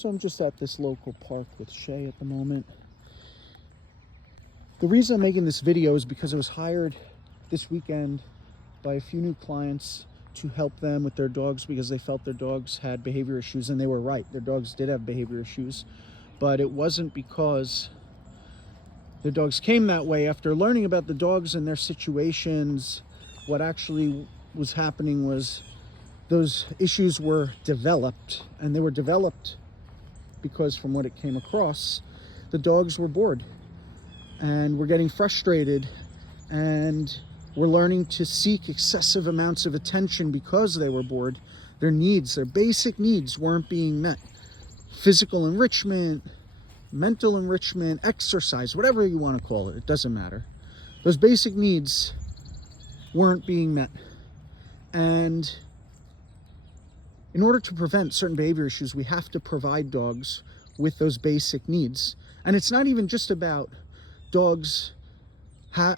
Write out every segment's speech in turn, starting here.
So I'm just at this local park with Shay at the moment. The reason I'm making this video is because I was hired this weekend by a few new clients to help them with their dogs because they felt their dogs had behavior issues, and they were right. Their dogs did have behavior issues, but it wasn't because their dogs came that way. After learning about the dogs and their situations, what actually was happening was those issues were developed, and they were developed because, from what it came across, the dogs were bored and were getting frustrated, and were learning to seek excessive amounts of attention because they were bored. Their needs, their basic needs, weren't being met. Physical enrichment, mental enrichment, exercise, whatever you want to call it, it doesn't matter. Those basic needs weren't being met. And in order to prevent certain behavior issues, we have to provide dogs with those basic needs. And it's not even just about dogs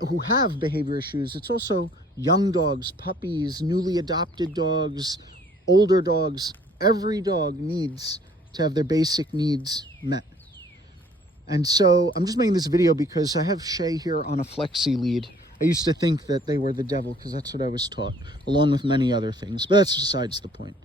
who have behavior issues. It's also young dogs, puppies, newly adopted dogs, older dogs. Every dog needs to have their basic needs met. And so I'm just making this video because I have Shay here on a flexi lead. I used to think that they were the devil because that's what I was taught, along with many other things, but that's besides the point.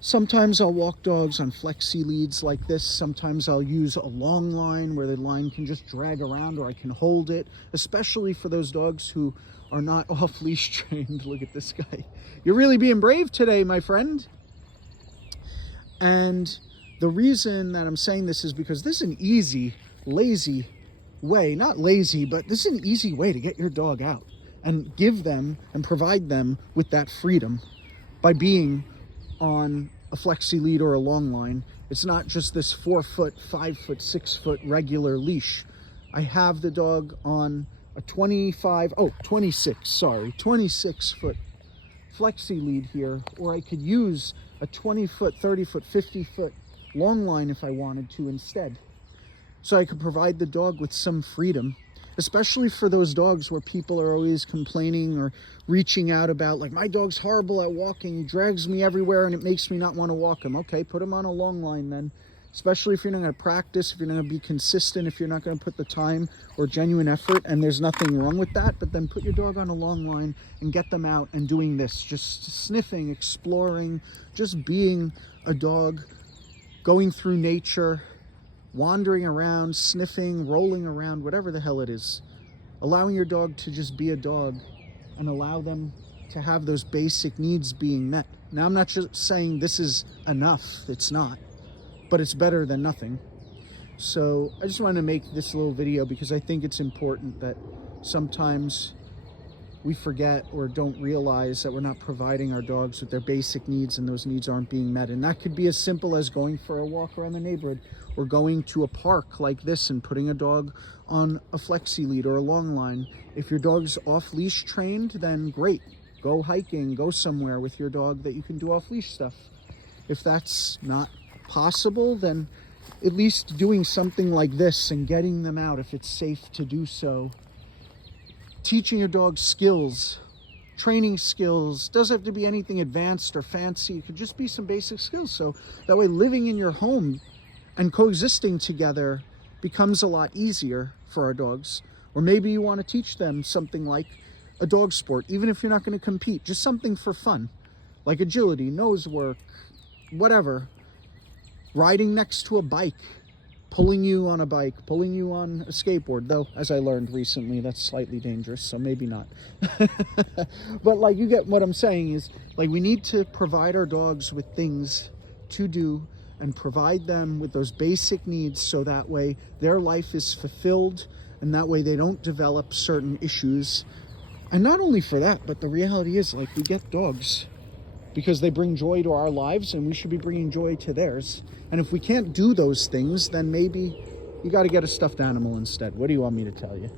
Sometimes I'll walk dogs on flexi leads like this. Sometimes I'll use a long line where the line can just drag around, or I can hold it, especially for those dogs who are not off leash trained. Look at this guy. You're really being brave today, my friend. And the reason that I'm saying this is because this is an easy, lazy way, not lazy, but this is an easy way to get your dog out and give them and provide them with that freedom by being on a flexi lead or a long line. It's not just this 4-foot, 5-foot, 6-foot regular leash. I have the dog on a 26 foot flexi lead here, or I could use a 20-foot, 30-foot, 50-foot long line if I wanted to instead. So I could provide the dog with some freedom, especially for those dogs where people are always complaining or reaching out about, like, my dog's horrible at walking, he drags me everywhere and it makes me not want to walk him. Okay, put him on a long line then, especially if you're not going to practice, if you're not going to be consistent, if you're not going to put the time or genuine effort, and there's nothing wrong with that. But then put your dog on a long line and get them out and doing this, just sniffing, exploring, just being a dog, going through nature, wandering around, sniffing, rolling around, whatever the hell it is. Allowing your dog to just be a dog and allow them to have those basic needs being met. Now, I'm not just saying this is enough. It's not. But it's better than nothing. So I just wanted to make this little video because I think it's important that sometimes we forget or don't realize that we're not providing our dogs with their basic needs, and those needs aren't being met. And that could be as simple as going for a walk around the neighborhood, or going to a park like this and putting a dog on a flexi lead or a long line. If your dog's off leash trained, then great. Go hiking, go somewhere with your dog that you can do off leash stuff. If that's not possible, then at least doing something like this and getting them out if it's safe to do so. Teaching your dog skills, training skills. Doesn't have to be anything advanced or fancy. It could just be some basic skills. So that way living in your home and coexisting together becomes a lot easier for our dogs. Or maybe you want to teach them something like a dog sport, even if you're not going to compete, just something for fun, like agility, nose work, whatever. Riding next to a bike, pulling you on a bike, pulling you on a skateboard, though, as I learned recently, that's slightly dangerous, so maybe not. But like, you get what I'm saying is, like, we need to provide our dogs with things to do and provide them with those basic needs, so that way their life is fulfilled and that way they don't develop certain issues. And not only for that, but the reality is, like, we get dogs because they bring joy to our lives, and we should be bringing joy to theirs. And if we can't do those things, then maybe you got to get a stuffed animal instead. What do you want me to tell you?